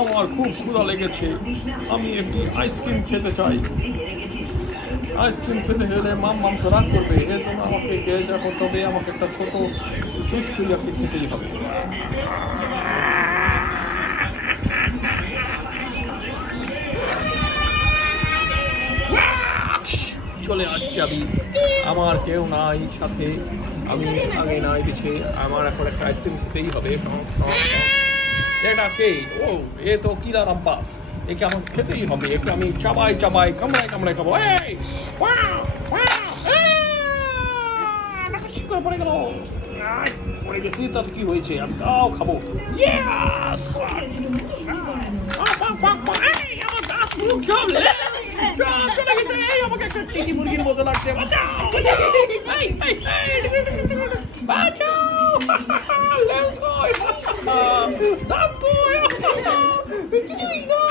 আমার খুব ক্ষুধা লেগেছে, আমি একটি আইসক্রিম খেতে চাই। আইসক্রিম খেতে হলে মাম তো রাগ করবে, এজন্য আমাকে যা করতে হবে, আমাকে একটা ছোট দুষ্টুলিয়াকে খেতেই হবে। চলে আসছি আমি, আমার কেউ নাই সাথে, আমি আগে নাই পিছে, আমার এখন একটা আইসক্রিম খেতেই হবে। এটা কে? ও, এ তো কিলা রাম্পাস, একে আমাকে খেতেই হবে। একে আমি চাবাই কামড়াই খাবো। পড়ে গেল, পড়ে গেছি, তার কি হয়েছে? আমি তাও খাবো। আমাকে একটা টিকি মুরগির মতো লাগছে। কিছুই না,